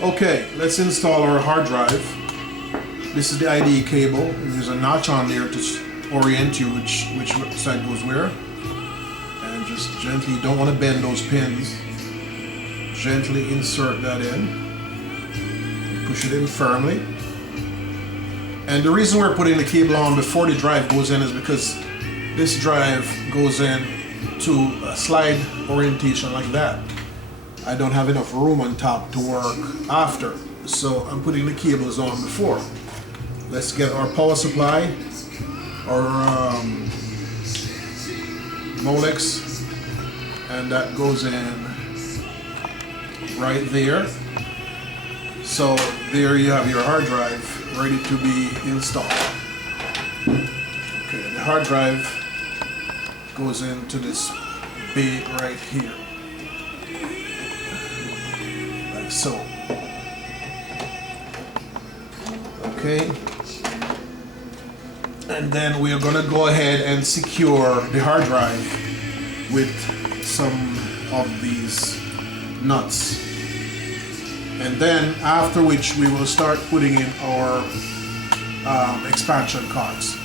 Okay, let's install our hard drive. This is the IDE cable. There's a notch on there to orient you which side goes where. And just gently, you don't want to bend those pins. Gently insert that in. Push it in firmly. And the reason we're putting the cable on before the drive goes in is because this drive goes in to a slide orientation like that. I don't have enough room on top to work after, so I'm putting the cables on before. Let's get our power supply, our Molex, and that goes in right there. So there you have your hard drive ready to be installed. Okay, the hard drive goes into this bay right here, like so. Okay, and then we are going to go ahead and secure the hard drive with some of these nuts. And then after which we will start putting in our expansion cards.